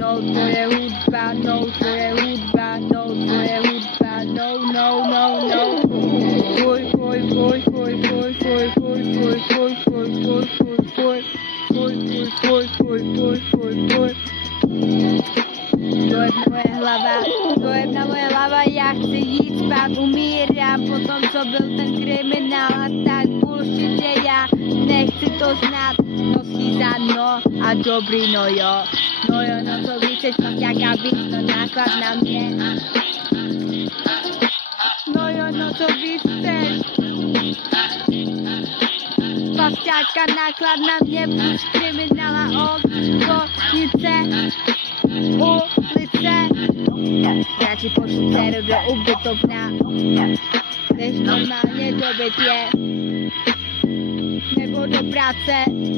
No, to je hudba, no, to je hudba, no, to je hudba, no, no, no, no. To je na moje hlava, já chci jít spát, umírám po tom, co byl ten kriminál a tak bullshit je, já nechci to znát, no schýzano a dobrý, no jo, no to více, jaká víc, no náklad na mě, no jo, no to víc chceš, pasťáka, náklad na mě, plus kriminála od konice, ulice. Já ti pošlu dceru do ubytovna, než normálně dobyt je, nebo do práce.